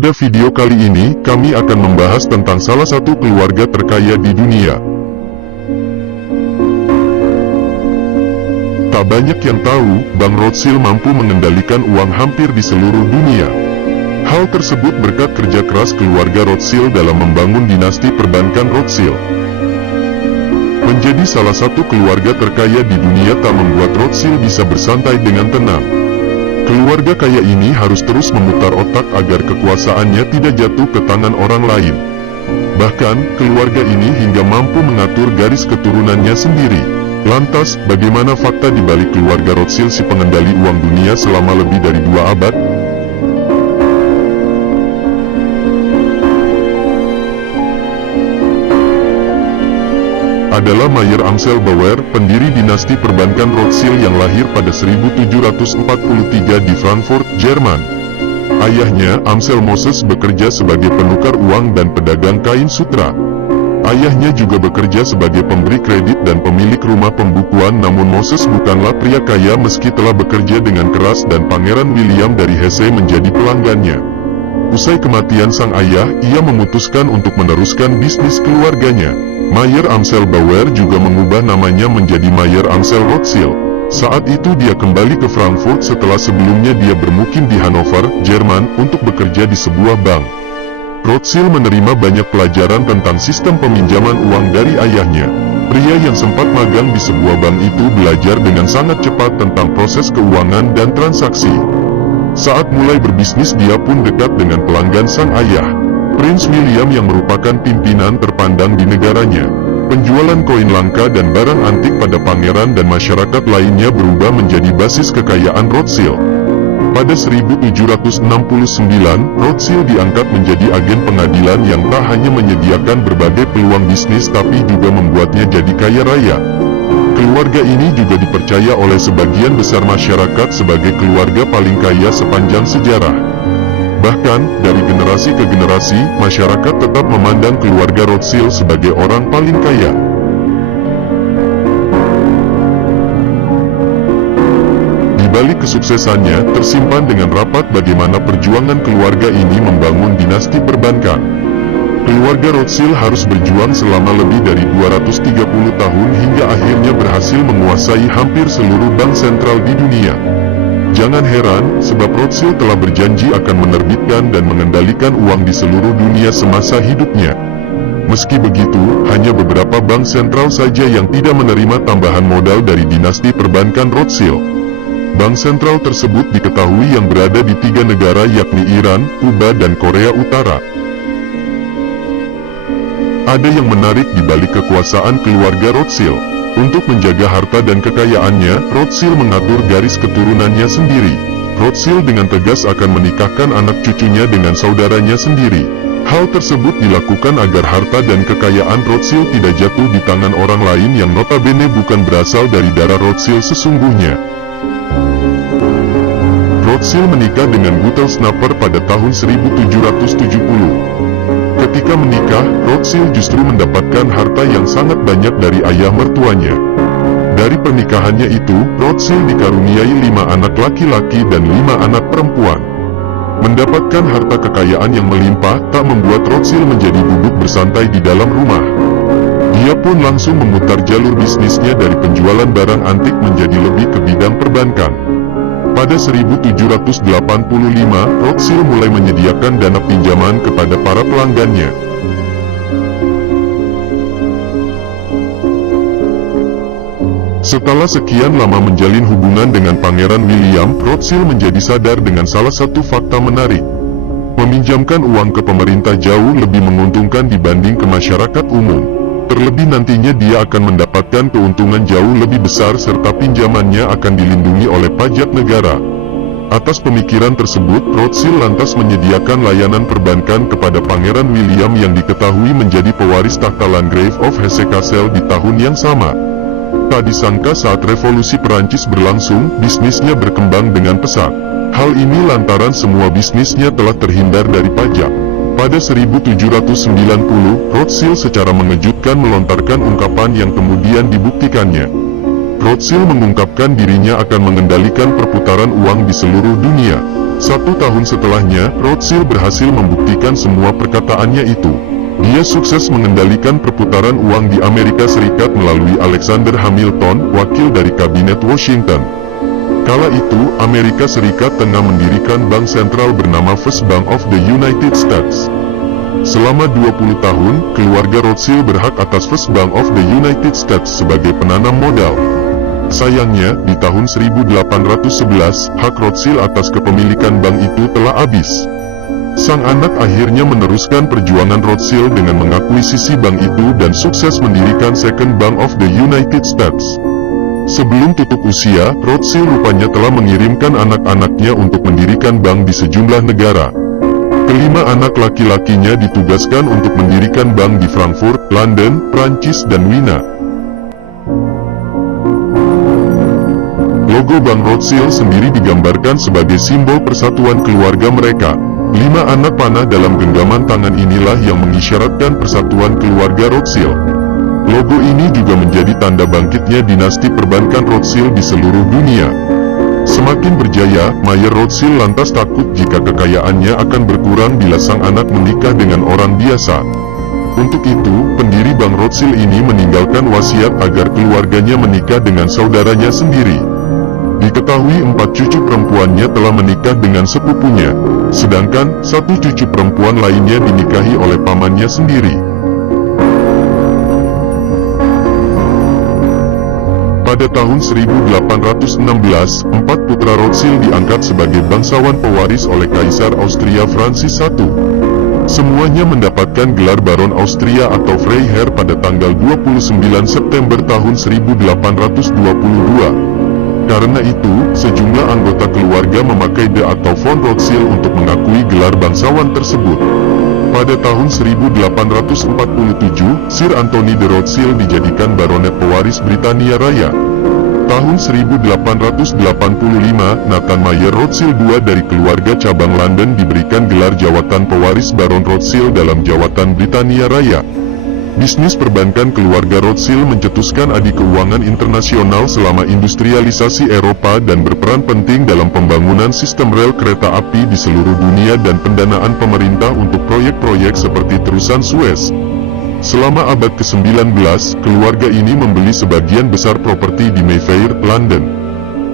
Pada video kali ini, kami akan membahas tentang salah satu keluarga terkaya di dunia. Tak banyak yang tahu, Bang Rothschild mampu mengendalikan uang hampir di seluruh dunia. Hal tersebut berkat kerja keras keluarga Rothschild dalam membangun dinasti perbankan Rothschild. Menjadi salah satu keluarga terkaya di dunia tak membuat Rothschild bisa bersantai dengan tenang. Keluarga kaya ini harus terus memutar otak agar kekuasaannya tidak jatuh ke tangan orang lain. Bahkan, keluarga ini hingga mampu mengatur garis keturunannya sendiri. Lantas, bagaimana fakta di balik keluarga Rothschild si pengendali uang dunia selama lebih dari 2 abad? Adalah Mayer Amschel Bauer, pendiri dinasti perbankan Rothschild yang lahir pada 1743 di Frankfurt, Jerman. Ayahnya, Amschel Moses, bekerja sebagai penukar uang dan pedagang kain sutra. Ayahnya juga bekerja sebagai pemberi kredit dan pemilik rumah pembukuan, namun Moses bukanlah pria kaya meski telah bekerja dengan keras dan Pangeran William dari Hesse menjadi pelanggannya. Usai kematian sang ayah, ia memutuskan untuk meneruskan bisnis keluarganya. Mayer Amschel Bauer juga mengubah namanya menjadi Mayer Amschel Rothschild. Saat itu dia kembali ke Frankfurt setelah sebelumnya dia bermukim di Hannover, Jerman, untuk bekerja di sebuah bank. Rothschild menerima banyak pelajaran tentang sistem peminjaman uang dari ayahnya. Pria yang sempat magang di sebuah bank itu belajar dengan sangat cepat tentang proses keuangan dan transaksi. Saat mulai berbisnis dia pun dekat dengan pelanggan sang ayah, Prince William yang merupakan pimpinan terpandang di negaranya. Penjualan koin langka dan barang antik pada pangeran dan masyarakat lainnya berubah menjadi basis kekayaan Rothschild. Pada 1769, Rothschild diangkat menjadi agen pengadilan yang tak hanya menyediakan berbagai peluang bisnis tapi juga membuatnya jadi kaya raya. Keluarga ini juga dipercaya oleh sebagian besar masyarakat sebagai keluarga paling kaya sepanjang sejarah. Bahkan, dari generasi ke generasi, masyarakat tetap memandang keluarga Rothschild sebagai orang paling kaya. Di balik kesuksesannya, tersimpan dengan rapat bagaimana perjuangan keluarga ini membangun dinasti perbankan. Keluarga Rothschild harus berjuang selama lebih dari 230 tahun hingga akhirnya berhasil menguasai hampir seluruh bank sentral di dunia. Jangan heran, sebab Rothschild telah berjanji akan menerbitkan dan mengendalikan uang di seluruh dunia semasa hidupnya. Meski begitu, hanya beberapa bank sentral saja yang tidak menerima tambahan modal dari dinasti perbankan Rothschild. Bank sentral tersebut diketahui yang berada di 3 negara yakni Iran, Kuba dan Korea Utara. Ada yang menarik di balik kekuasaan keluarga Rothschild. Untuk menjaga harta dan kekayaannya, Rothschild mengatur garis keturunannya sendiri. Rothschild dengan tegas akan menikahkan anak cucunya dengan saudaranya sendiri. Hal tersebut dilakukan agar harta dan kekayaan Rothschild tidak jatuh di tangan orang lain yang notabene bukan berasal dari darah Rothschild sesungguhnya. Rothschild menikah dengan Gutel Snapper pada tahun 1770. Ketika menikah, Rothschild justru mendapatkan harta yang sangat banyak dari ayah mertuanya. Dari pernikahannya itu, Rothschild dikaruniai 5 anak laki-laki dan 5 anak perempuan. Mendapatkan harta kekayaan yang melimpah tak membuat Rothschild menjadi duduk bersantai di dalam rumah. Dia pun langsung memutar jalur bisnisnya dari penjualan barang antik menjadi lebih ke bidang perbankan. Pada 1785, Rothschild mulai menyediakan dana pinjaman kepada para pelanggannya. Setelah sekian lama menjalin hubungan dengan Pangeran William, Rothschild menjadi sadar dengan salah satu fakta menarik. Meminjamkan uang ke pemerintah jauh lebih menguntungkan dibanding ke masyarakat umum. Terlebih nantinya dia akan mendapatkan keuntungan jauh lebih besar serta pinjamannya akan dilindungi oleh pajak negara. Atas pemikiran tersebut, Rothschild lantas menyediakan layanan perbankan kepada Pangeran William yang diketahui menjadi pewaris takhta Landgrave of Hesse-Kassel di tahun yang sama. Tak disangka saat revolusi Perancis berlangsung, bisnisnya berkembang dengan pesat. Hal ini lantaran semua bisnisnya telah terhindar dari pajak. Pada 1790, Rothschild secara mengejutkan melontarkan ungkapan yang kemudian dibuktikannya. Rothschild mengungkapkan dirinya akan mengendalikan perputaran uang di seluruh dunia. 1 tahun setelahnya, Rothschild berhasil membuktikan semua perkataannya itu. Dia sukses mengendalikan perputaran uang di Amerika Serikat melalui Alexander Hamilton, wakil dari Kabinet Washington. Kala itu, Amerika Serikat tengah mendirikan bank sentral bernama First Bank of the United States. Selama 20 tahun, keluarga Rothschild berhak atas First Bank of the United States sebagai penanam modal. Sayangnya, di tahun 1811, hak Rothschild atas kepemilikan bank itu telah habis. Sang anak akhirnya meneruskan perjuangan Rothschild dengan mengakuisisi bank itu dan sukses mendirikan Second Bank of the United States. Sebelum tutup usia, Rothschild rupanya telah mengirimkan anak-anaknya untuk mendirikan bank di sejumlah negara. Kelima anak laki-lakinya ditugaskan untuk mendirikan bank di Frankfurt, London, Prancis dan Wina. Logo Bank Rothschild sendiri digambarkan sebagai simbol persatuan keluarga mereka. 5 anak panah dalam genggaman tangan inilah yang mengisyaratkan persatuan keluarga Rothschild. Logo ini juga menjadi tanda bangkitnya dinasti perbankan Rothschild di seluruh dunia. Semakin berjaya, Mayer Rothschild lantas takut jika kekayaannya akan berkurang bila sang anak menikah dengan orang biasa. Untuk itu, pendiri Bank Rothschild ini meninggalkan wasiat agar keluarganya menikah dengan saudaranya sendiri. Diketahui 4 cucu perempuannya telah menikah dengan sepupunya, sedangkan 1 cucu perempuan lainnya dinikahi oleh pamannya sendiri. Pada tahun 1816, 4 putra Rothschild diangkat sebagai bangsawan pewaris oleh Kaisar Austria Francis I. Semuanya mendapatkan gelar Baron Austria atau Freiherr pada tanggal 29 September tahun 1822. Karena itu, sejumlah anggota keluarga memakai De atau von Rothschild untuk mengakui gelar bangsawan tersebut. Pada tahun 1847, Sir Anthony de Rothschild dijadikan baronet pewaris Britania Raya. Tahun 1885, Nathan Mayer Rothschild II dari keluarga cabang London diberikan gelar jawatan pewaris Baron Rothschild dalam jawatan Britania Raya. Bisnis perbankan keluarga Rothschild mencetuskan adi keuangan internasional selama industrialisasi Eropa dan berperan penting dalam pembangunan sistem rel kereta api di seluruh dunia dan pendanaan pemerintah untuk proyek-proyek seperti terusan Suez. Selama abad ke-19, keluarga ini membeli sebagian besar properti di Mayfair, London.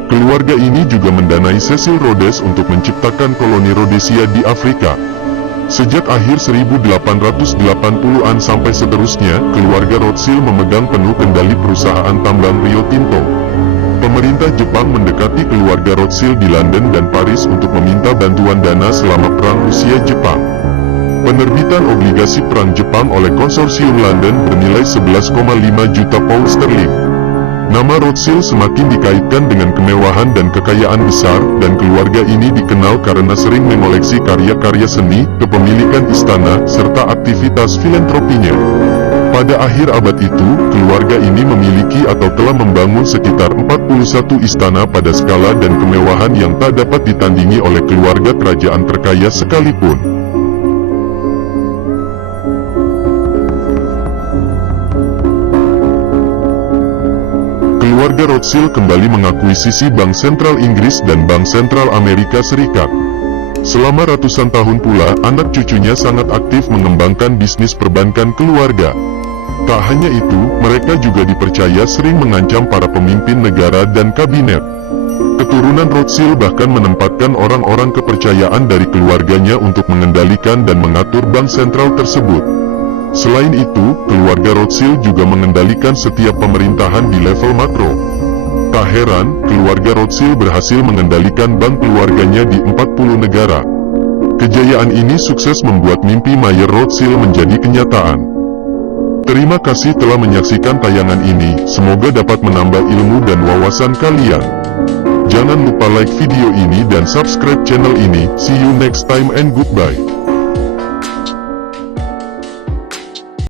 Keluarga ini juga mendanai Cecil Rhodes untuk menciptakan koloni Rhodesia di Afrika. Sejak akhir 1880-an sampai seterusnya, keluarga Rothschild memegang penuh kendali perusahaan tambang Rio Tinto. Pemerintah Jepang mendekati keluarga Rothschild di London dan Paris untuk meminta bantuan dana selama Perang Rusia-Jepang. Penerbitan obligasi Perang Jepang oleh Konsorsium London bernilai 11,5 juta pound sterling. Nama Rothschild semakin dikaitkan dengan kemewahan dan kekayaan besar, dan keluarga ini dikenal karena sering mengoleksi karya-karya seni, kepemilikan istana, serta aktivitas filantropinya. Pada akhir abad itu, keluarga ini memiliki atau telah membangun sekitar 41 istana pada skala dan kemewahan yang tak dapat ditandingi oleh keluarga kerajaan terkaya sekalipun. Keluarga Rothschild kembali mengakuisisi Bank Sentral Inggris dan Bank Sentral Amerika Serikat. Selama ratusan tahun pula, anak cucunya sangat aktif mengembangkan bisnis perbankan keluarga. Tak hanya itu, mereka juga dipercaya sering mengancam para pemimpin negara dan kabinet. Keturunan Rothschild bahkan menempatkan orang-orang kepercayaan dari keluarganya untuk mengendalikan dan mengatur bank sentral tersebut. Selain itu, keluarga Rothschild juga mengendalikan setiap pemerintahan di level makro. Tak heran, keluarga Rothschild berhasil mengendalikan bank keluarganya di 40 negara. Kejayaan ini sukses membuat mimpi Mayer Rothschild menjadi kenyataan. Terima kasih telah menyaksikan tayangan ini, semoga dapat menambah ilmu dan wawasan kalian. Jangan lupa like video ini dan subscribe channel ini. See you next time and goodbye.